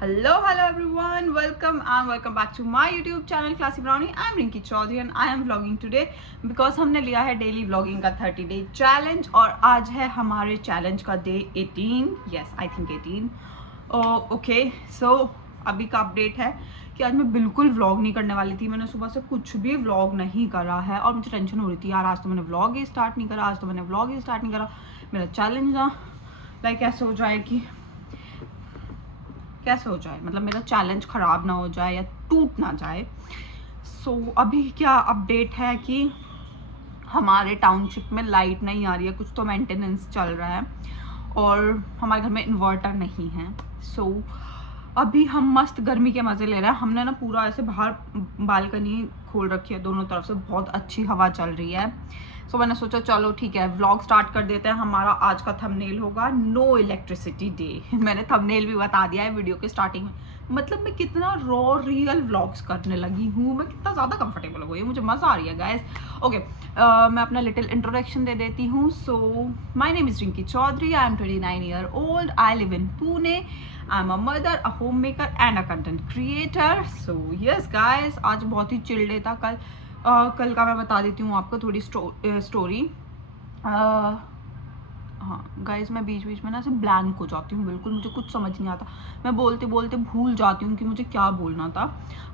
Hello everyone, welcome back to my YouTube channel Classy Brownie. I'm Rinki Chaudhary and I am vlogging today because हमने लिया है daily vlogging का 30 day challenge और आज है हमारे चैलेंज का day 18. Yes I think 18. Okay so अभी का अपडेट है कि आज मैं बिल्कुल व्लॉग नहीं करने वाली थी. मैंने सुबह से कुछ भी व्लॉग नहीं करा है और मुझे टेंशन हो रही थी यार, आज तो मैंने व्लॉग ही स्टार्ट नहीं करा. मेरा चैलेंज ना लाइक ऐसे हो जाए कि कैसे हो जाए, मतलब मेरा चैलेंज ख़राब ना हो जाए या टूट ना जाए. सो अभी क्या अपडेट है कि हमारे टाउनशिप में लाइट नहीं आ रही है, कुछ तो मेंटेनेंस चल रहा है और हमारे घर में इन्वर्टर नहीं है. सो अभी हम मस्त गर्मी के मज़े ले रहे हैं. हमने ना पूरा ऐसे बाहर बालकनी खोल रखी है, दोनों तरफ से बहुत अच्छी हवा चल रही है. सो मैंने सोचा चलो ठीक है व्लॉग स्टार्ट कर देते हैं. हमारा आज का थंबनेल होगा नो इलेक्ट्रिसिटी डे. मैंने थंबनेल भी बता दिया है वीडियो के स्टार्टिंग में. मतलब मैं कितना रॉ रियल व्लॉग्स करने लगी हूँ, मैं कितना ज़्यादा कंफर्टेबल हो गई हूँ, मुझे मज़ा आ रही है गाइस. ओके मैं अपना लिटिल इंट्रोडक्शन दे देती हूँ. So my name is Rinki Chaudhary, I am 29 year old, I live in Pune. I am a mother, a home maker and a content creator. So yes guys, आज बहुत ही चिल डे था. कल का मैं बता देती हूँ आपको थोड़ी स्टोरी. हाँ गाइस, मैं बीच बीच में ना ऐसे ब्लैंक हो जाती हूँ, बिल्कुल मुझे कुछ समझ नहीं आता. मैं बोलते बोलते भूल जाती हूँ कि मुझे क्या बोलना था.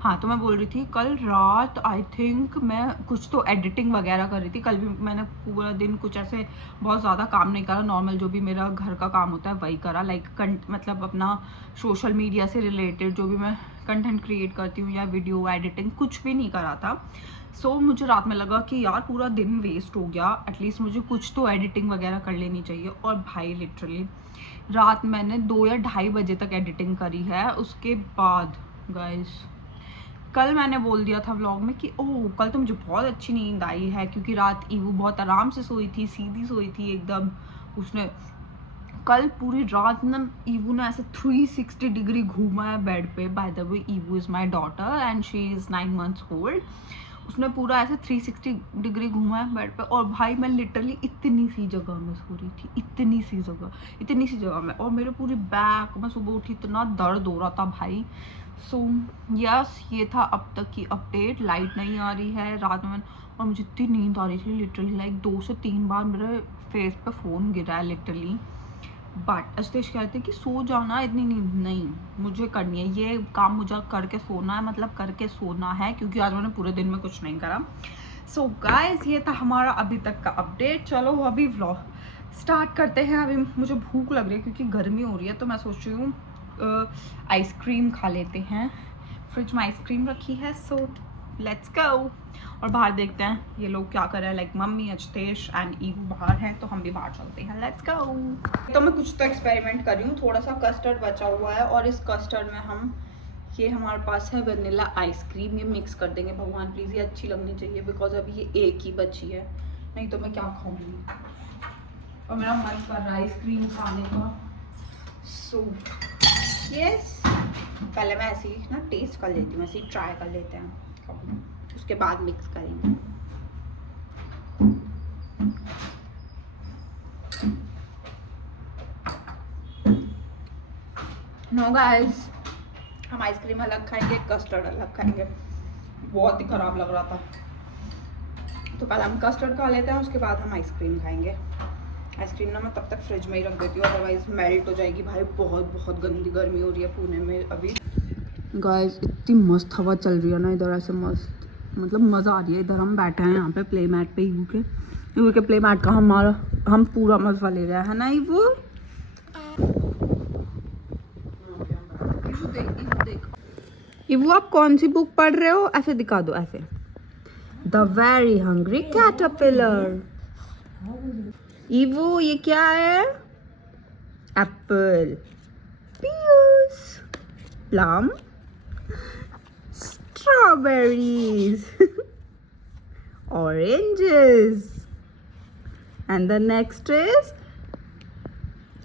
हाँ तो मैं बोल रही थी कल रात आई थिंक मैं कुछ तो एडिटिंग वगैरह कर रही थी. कल भी मैंने पूरा दिन कुछ ऐसे बहुत ज़्यादा काम नहीं करा, नॉर्मल जो भी मेरा घर का काम होता है वही करा. मतलब अपना सोशल मीडिया से रिलेटेड जो भी मैं कंटेंट क्रिएट करती हूँ या वीडियो एडिटिंग कुछ भी नहीं करा था. सो मुझे रात में लगा कि यार पूरा दिन वेस्ट हो गया, एटलीस्ट मुझे कुछ तो एडिटिंग वगैरह कर लेनी चाहिए. और भाई लिटरली रात मैंने 2 या 2:30 बजे तक एडिटिंग करी है. उसके बाद गाइस कल मैंने बोल दिया था व्लॉग में कि ओह कल तो मुझे बहुत अच्छी नींद आई है क्योंकि रात ईवू बहुत आराम से सोई थी, सीधी सोई थी एकदम. उसने कल पूरी रात ना ईवू ने ऐसे 360 डिग्री घूमा है बेड पे. By the way Yiwu is my daughter and she is 9 months old. उसने पूरा ऐसे 360 डिग्री घूमा है बेड पे. और भाई मैं लिटरली इतनी सी जगह में सो रही थी, इतनी सी जगह में, और मेरे पूरी बैक, मैं सुबह उठी इतना दर्द हो रहा था भाई. सो यस ये था अब तक की अपडेट. लाइट नहीं आ रही है रात में और मुझे इतनी नींद आ रही थी लिटरली लाइक 2 से 3 बार मेरे फेस पे फ़ोन गिरा है लिटरली. बट अस्तेश कहते कि सो जाना, इतनी नींद नहीं मुझे करनी है, ये काम मुझे करके सोना है, मतलब करके सोना है क्योंकि आज मैंने पूरे दिन में कुछ नहीं करा. सो गाइस ये था हमारा अभी तक का अपडेट. चलो अभी व्लॉग स्टार्ट करते हैं. अभी मुझे भूख लग रही है क्योंकि गर्मी हो रही है तो मैं सोच रही हूँ आइसक्रीम खा लेते हैं. फ्रिज में आइसक्रीम रखी है. So let's go. और बाहर देखते हैं ये लोग क्या कर रहे हैं. लाइक मम्मी, अजतेश एंड ईवू बाहर हैं तो हम भी बाहर चलते हैं. Let's go. तो मैं कुछ तो एक्सपेरिमेंट कर रही हूँ. थोड़ा सा कस्टर्ड बचा हुआ है और इस कस्टर्ड में हम ये हमारे पास है वनीला आइसक्रीम, ये मिक्स कर देंगे. भगवान प्लीज़ ये अच्छी लगनी चाहिए बिकॉज अभी ये एक ही बची है, नहीं तो मैं क्या खाऊंगी. और मेरा मन कर रहा है आइसक्रीम खाने का. सो यस पहले मैं ऐसे ही ना टेस्ट कर लेती हूँ, ऐसे ही ट्राई कर लेते हैं, उसके बाद मिक्स करेंगे. नो गाइस, हम आइसक्रीम अलग खाएंगे, कस्टर्ड अलग खाएंगे. बहुत ही ख़राब लग रहा था तो पहले हम कस्टर्ड खा लेते हैं, उसके बाद हम आइसक्रीम खाएंगे. आइसक्रीम ना मैं तब तक फ्रिज में ही रख देती हूँ, अदरवाइज मेल्ट हो जाएगी. भाई बहुत गंदी गर्मी हो रही है पुणे में अभी. गाइस इतनी मस्त हवा चल रही है ना इधर, ऐसे मस्त, मतलब मज़ा आ रही है. इधर हम बैठे हैं यहाँ पे प्ले मैट पे, ईवू के प्ले मैट का हम पूरा मज़ा ले रहे हैं, है ना ईवू. ईवू आप कौन सी बुक पढ़ रहे हो, ऐसे दिखा दो, ऐसे. The very hungry caterpillar. ईवू ये क्या है. Apple, peas, plum, strawberries, oranges, and the next is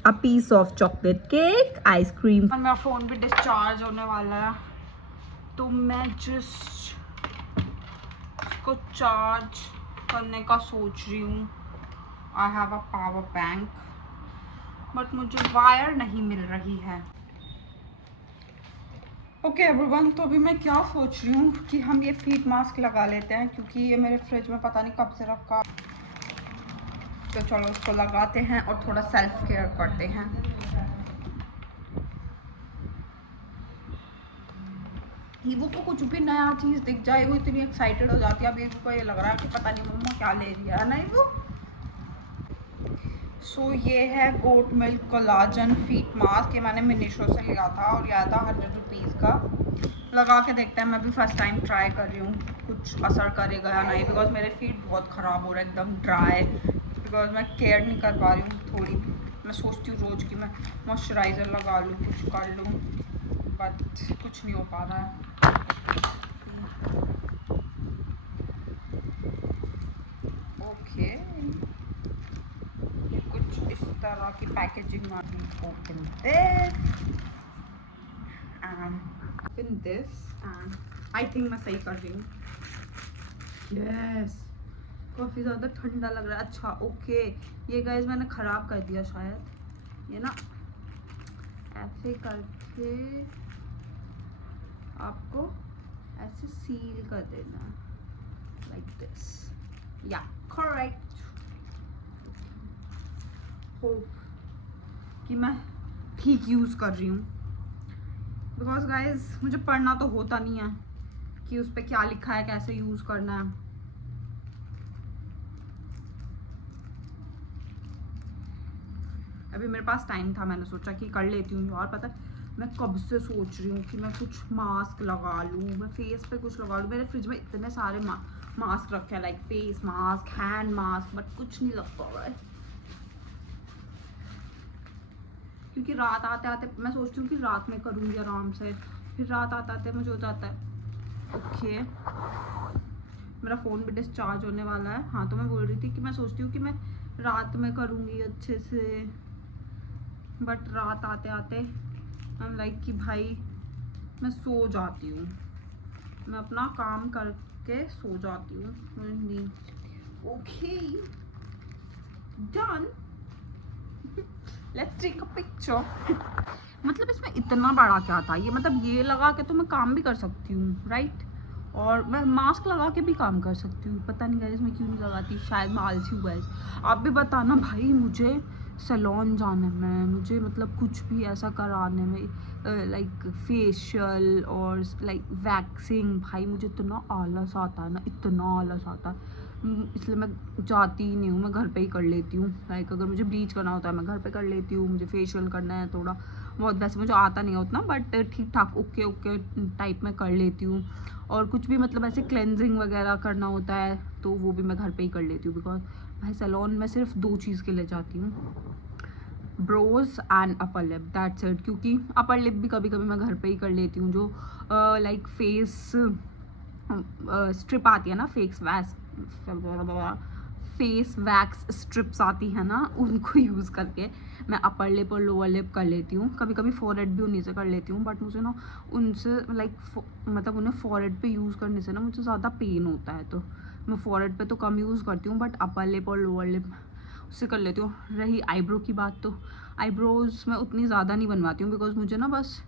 a piece of chocolate cake, ice cream. मेरा फ़ोन भी डिस्चार्ज होने वाला है तो मैं जस्ट इसको चार्ज करने का सोच रही हूँ. I have a power bank but मुझे वायर नहीं मिल रही है. ओके एवरीवन, तो अभी मैं क्या सोच रही हूँ कि हम ये फीट मास्क लगा लेते हैं, क्योंकि ये मेरे फ्रिज में पता नहीं कब से रखा। तो चलो उसको लगाते हैं और थोड़ा सेल्फ केयर करते हैं। ईवू को कुछ भी नया चीज़ दिख जाए वो इतनी एक्साइटेड हो जाती है। अब ईवू को ये लग रहा है कि पता नहीं मम्मा क्या ले रही है ना ईवू। सो ये है goat milk collagen feet mask. ये मैंने मिनीशो से लिया था और ये आया था 100 रुपीज़ का। लगा के देखते हैं। मैं भी फर्स्ट टाइम ट्राई कर रही हूँ, कुछ असर करेगा या नहीं, बिकॉज मेरे फीट बहुत ख़राब हो रहे हैं, एकदम ड्राई, बिकॉज मैं केयर नहीं कर पा रही हूँ थोड़ी। मैं सोचती हूँ रोज़ कि मैं मॉइस्चराइज़र लगा लूँ, कुछ कर लूँ, बट कुछ नहीं हो पा रहा है। ओके, ये कुछ इस तरह की पैकेजिंग आ रही। Open this and open this and I think मैं सही कर रही हूँ। यस, काफ़ी ज़्यादा ठंडा लग रहा है। अच्छा ओके, ये गाइस मैंने ख़राब कर दिया शायद। ये ना ऐसे करके आपको ऐसे सील कर देना, लाइक दिस। या करेक्ट। होप कि मैं ठीक यूज़ कर रही हूँ, बिकॉज गाइस मुझे पढ़ना तो होता नहीं है कि उस पर क्या लिखा है, कैसे यूज़ करना है। अभी मेरे पास टाइम था, मैंने सोचा कि कर लेती हूँ। और पता है मैं कब से सोच रही हूँ कि मैं कुछ मास्क लगा लूँ, मैं फेस पे कुछ लगा लूँ। मेरे फ्रिज में इतने सारे मास्क रखे हैं, like face mask, hand mask, but कुछ नहीं लग पा रहा है, क्योंकि रात आते आते मैं सोचती हूँ कि रात में करूँगी आराम से, फिर रात आते आते मुझे हो जाता है। ओके, मेरा फ़ोन भी डिस्चार्ज होने वाला है। हाँ, तो मैं बोल रही थी कि मैं सोचती हूँ कि मैं रात में करूँगी अच्छे से, बट रात आते आते हम लाइक कि भाई मैं सो जाती हूँ, मैं अपना काम करके सो जाती हूँ, मुझे नींद। Okay done, let's take a picture. मतलब इसमें इतना बड़ा क्या था, ये मतलब ये लगा के तो मैं काम भी कर सकती हूँ, राइट? और मैं मास्क लगा के भी काम कर सकती हूँ। पता नहीं गाइस मैं क्यों नहीं लगाती, शायद मैं आलसी हूँ गाइस। आप भी बताना भाई, मुझे सैलून जाने में, मुझे मतलब कुछ भी ऐसा कराने में, लाइक फेशियल और लाइक वैक्सिंग, भाई मुझे इतना आलस आता है ना, इतना आलस आता है। इसलिए मैं जाती ही नहीं हूँ, मैं घर पे ही कर लेती हूँ। लाइक अगर मुझे ब्लीच करना होता है मैं घर पे कर लेती हूँ, मुझे फेशियल करना है थोड़ा बहुत, वैसे मुझे आता नहीं है उतना, बट ठीक ठाक ओके ओके टाइप में कर लेती हूँ। और कुछ भी मतलब ऐसे क्लेंजिंग वगैरह करना होता है तो वो भी मैं घर पे ही कर लेती हूँ, बिकॉज भाई सैलून में सिर्फ 2 चीज़ के लिए जाती हूँ, brows and upper lip, that's it. क्योंकि अपर लिप भी कभी कभी मैं घर पे ही कर लेती हूँ, जो लाइक फेस स्ट्रिप आती है ना, फेस वैक्स स्ट्रिप्स आती है ना, उनको यूज़ करके मैं अपर लिप और लोअर लिप कर लेती हूँ। कभी कभी फॉरहेड भी उन्हीं से कर लेती हूँ, बट मुझे ना उनसे लाइक मतलब उन्हें फॉरहेड पे यूज़ करने से ना मुझे ज़्यादा पेन होता है, तो मैं फॉरहेड पे तो कम यूज़ करती हूँ, बट अपर लिप और लोअर लिप उससे कर लेती हूँ। रही आईब्रो की बात, तो आईब्रोज़ मैं उतनी ज़्यादा नहीं बनवाती हूँ, बिकॉज मुझे ना बस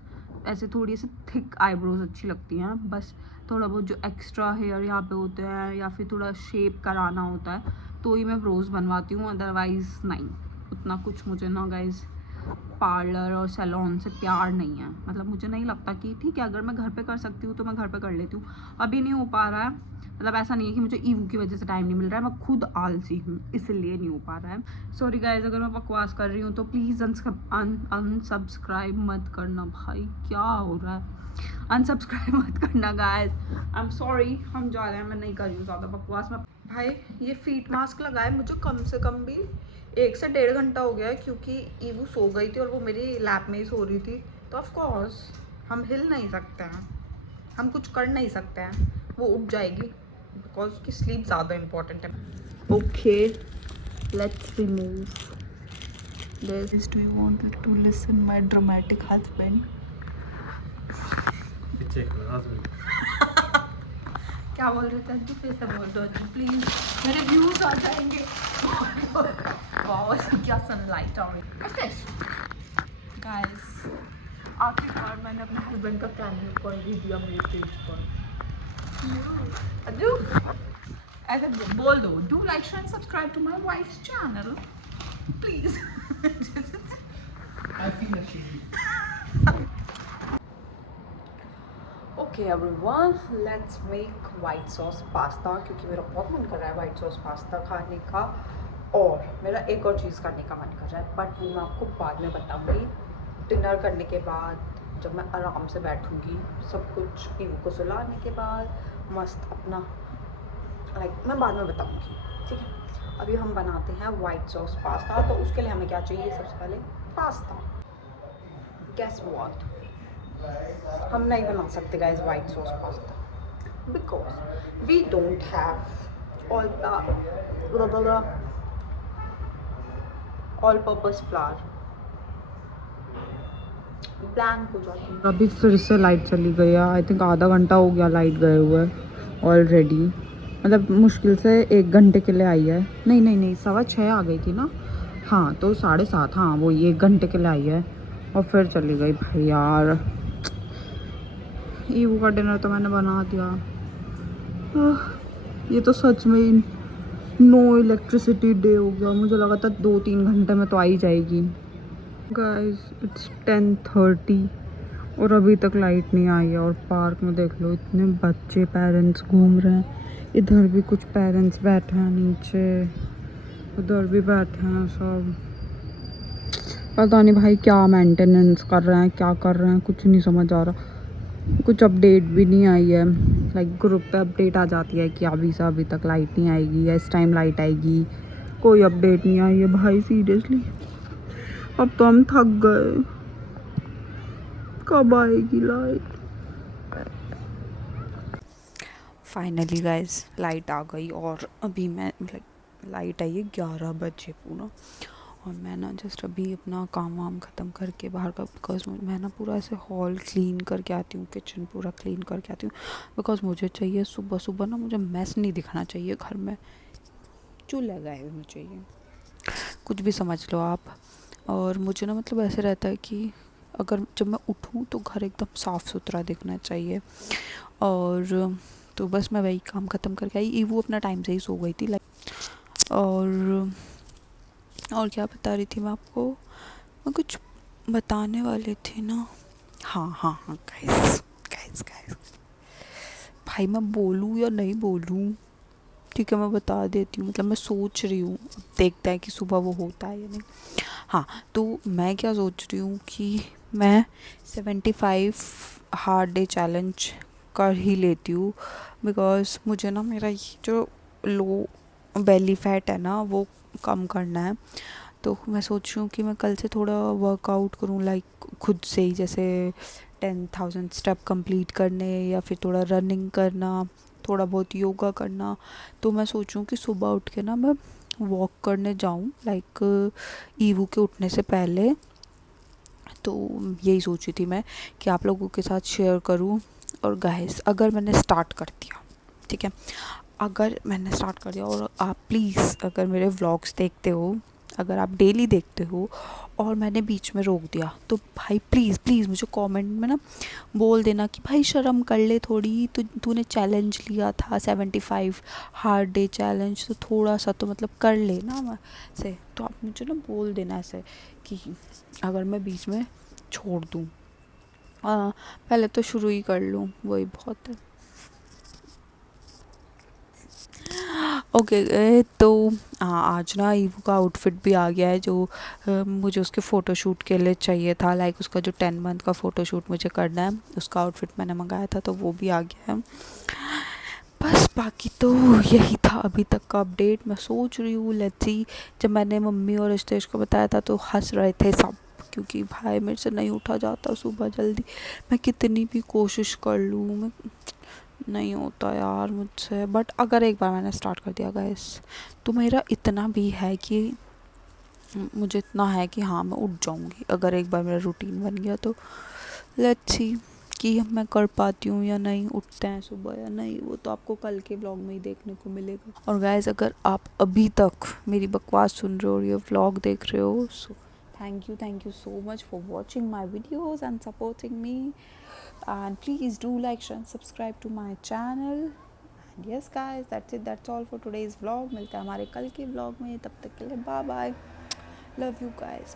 ऐसे थोड़ी सी थिक आईब्रोज अच्छी लगती हैं। बस थोड़ा बहुत जो एक्स्ट्रा हेयर यहाँ पे होते हैं या फिर थोड़ा शेप कराना होता है तो ही मैं ब्रोज बनवाती हूँ, अदरवाइज़ नहीं। उतना कुछ मुझे ना गाइज पार्लर और सैलून से प्यार नहीं है। मतलब मुझे नहीं लगता कि ठीक है, अगर मैं घर पे कर सकती हूँ तो मैं घर पे कर लेती हूँ। अभी नहीं हो पा रहा है, मतलब ऐसा नहीं है कि मुझे ईवू की वजह से टाइम नहीं मिल रहा है, मैं खुद आलसी हूँ इसलिए नहीं हो पा रहा है। सॉरी गाइज अगर मैं बकवास कर रही हूँ तो प्लीज़ अनसब्सक्राइब मत करना भाई, क्या हो रहा है, अनसब्सक्राइब मत करना गाइज, आई एम सॉरी। हम जा रहे हैं, मैं नहीं कर रही हूँ ज़्यादा बकवास में। भाई ये फीट मास्क लगाए मुझे कम से कम भी 1 से 1.5 घंटा हो गया है, क्योंकि ईवू सो गई थी और वो मेरी लैप में ही सो रही थी, तो ऑफ कोर्स हम हिल नहीं सकते हैं, हम कुछ कर नहीं सकते हैं, वो उठ जाएगी, बिकॉज उसकी स्लीप ज़्यादा इम्पोर्टेंट है। Okay let's remove this. Do you want to listen my dramatic husband? क्या बोल रहे थे? तू फिर से बोल दो प्लीज, मेरे व्यूज आ जाएंगे। वाओ क्या सनलाइट आ रही है गाइस। आखिरकार मैंने अपने हस्बैंड का कैमियो कॉल भी दिया मेरे पेज पर। अज्जू ऐसे बोल दो, do like and subscribe to my wife's channel please. I feel ashamed. Okay everyone, let's make white sauce pasta, क्योंकि मेरा बहुत मन कर रहा है वाइट सॉस पास्ता खाने का, और मेरा एक और चीज़ करने का मन कर रहा है, बट वो मैं आपको बाद में बताऊंगी। डिनर करने के बाद जब मैं आराम से बैठूंगी, सब कुछ ईवू को सुलाने के बाद मस्त अपना मैं बाद में बताऊंगी, ठीक है। अभी हम बनाते हैं वाइट सॉस पास्ता। तो उसके लिए हमें क्या चाहिए? सबसे पहले पास्ता। गेस व्हाट, हम नहीं बना सकते guys white sauce pasta because we don't have all purpose flour. Blank हो जाती है। अभी फिर से लाइट चली गई है। आई थिंक आधा घंटा हो गया लाइट गए हुए ऑलरेडी। मतलब मुश्किल से 1 घंटे के लिए आई है। नहीं 6:15 आ गई थी ना। हाँ तो 7:30, हाँ वो 1 घंटे के लिए आई है और फिर चली गई। भाई यार, ईवू का डिनर तो मैंने बना दिया। ये तो सच में ही नो इलेक्ट्रिसिटी डे हो गया। मुझे लगा था 2-3 घंटे में तो आ ही जाएगी। गाइस इट्स 10:30 और अभी तक लाइट नहीं आई है। और पार्क में देख लो, इतने बच्चे पेरेंट्स घूम रहे हैं। इधर भी कुछ पेरेंट्स बैठे हैं नीचे, उधर भी बैठे हैं सब। पता नहीं भाई क्या मेंटेनेंस कर रहे हैं, क्या कर रहे हैं, कुछ नहीं समझ आ रहा। कुछ अपडेट भी नहीं आई है। ग्रुप पे अपडेट आ जाती है कि अभी तक लाइट नहीं आएगी या इस टाइम लाइट आएगी। कोई अपडेट नहीं आई है भाई, सीरियसली अब तो हम थक गए। कब आएगी लाइट? फाइनली गाइस लाइट आ गई और अभी मैं लाइट आई है 11 बजे पूरा। और मैं ना जस्ट अभी अपना काम वाम ख़त्म करके बाहर का, बिकॉज मैं ना पूरा ऐसे हॉल क्लीन करके आती हूँ, किचन पूरा क्लीन करके आती हूँ। बिकॉज मुझे चाहिए सुबह सुबह ना, मुझे मैस नहीं दिखना चाहिए घर में, चूल्हा गए हुए चाहिए, कुछ भी समझ लो आप। और मुझे ना मतलब ऐसे रहता है कि अगर जब मैं उठूँ तो घर एकदम साफ़ सुथरा दिखना चाहिए। और तो बस मैं वही काम ख़त्म करके आई। वो अपना टाइम से ही सो गई थी और क्या बता रही थी मैं आपको? मैं कुछ बताने वाले थे ना। हाँ गाइस भाई मैं बोलूँ या नहीं बोलूँ? ठीक है मैं बता देती हूँ। मतलब मैं सोच रही हूँ, देखते हैं कि सुबह वो होता है या नहीं। हाँ तो मैं क्या सोच रही हूँ कि मैं 75 हार्ड डे चैलेंज कर ही लेती हूँ। बिकॉज मुझे ना मेरा ये जो लो बेली फैट है ना वो कम करना है। तो मैं सोच रही हूँ कि मैं कल से थोड़ा वर्कआउट करूँ, खुद से ही, जैसे 10,000 स्टेप कंप्लीट करने, या फिर थोड़ा रनिंग करना, थोड़ा बहुत योगा करना। तो मैं सोचूं कि सुबह उठ के ना मैं वॉक करने जाऊं, ईवू के उठने से पहले। तो यही सोची थी मैं कि आप लोगों के साथ शेयर करूं। और गाइस अगर मैंने स्टार्ट कर दिया, ठीक है, अगर मैंने स्टार्ट कर दिया और आप प्लीज़ अगर मेरे व्लॉग्स देखते हो, अगर आप डेली देखते हो और मैंने बीच में रोक दिया, तो भाई प्लीज़ मुझे कमेंट में ना बोल देना कि भाई शर्म कर ले थोड़ी, तो तूने चैलेंज लिया था 75 हार्ड डे चैलेंज, तो थोड़ा सा तो मतलब कर ले ना से। तो आप मुझे ना बोल देना ऐसे कि अगर मैं बीच में छोड़ दूँ, पहले तो शुरू ही कर लूँ, वही बहुत है। ओके तो हाँ, आज ना ईवू का आउटफिट भी आ गया है जो मुझे उसके फ़ोटोशूट के लिए चाहिए था। उसका जो 10 मंथ का फ़ोटोशूट मुझे करना है, उसका आउटफिट मैंने मंगाया था, तो वो भी आ गया है। बस बाकी तो यही था अभी तक का अपडेट। मैं सोच रही हूँ लेट्स सी। जब मैंने मम्मी और रितेश को बताया था तो हंस रहे थे सब, क्योंकि भाई मेरे से नहीं उठा जाता सुबह जल्दी। मैं कितनी भी कोशिश कर लूँ, मैं नहीं होता यार मुझसे। बट अगर एक बार मैंने स्टार्ट कर दिया गाइस, तो मेरा इतना भी है कि मुझे इतना है कि हाँ मैं उठ जाऊँगी। अगर एक बार मेरा रूटीन बन गया तो लेट्स सी कि मैं कर पाती हूँ या नहीं, उठते हैं सुबह या नहीं, वो तो आपको कल के व्लॉग में ही देखने को मिलेगा। और गाइस अगर आप अभी तक मेरी बकवास सुन रहे हो और ये व्लॉग देख रहे हो, सो Thank you so much for watching my videos and supporting me. And please do like, share, and subscribe to my channel. And yes, guys, that's it. That's all for today's vlog. मिलते हैं हमारे कल के vlog में. तब तक के लिए bye bye. Love you guys.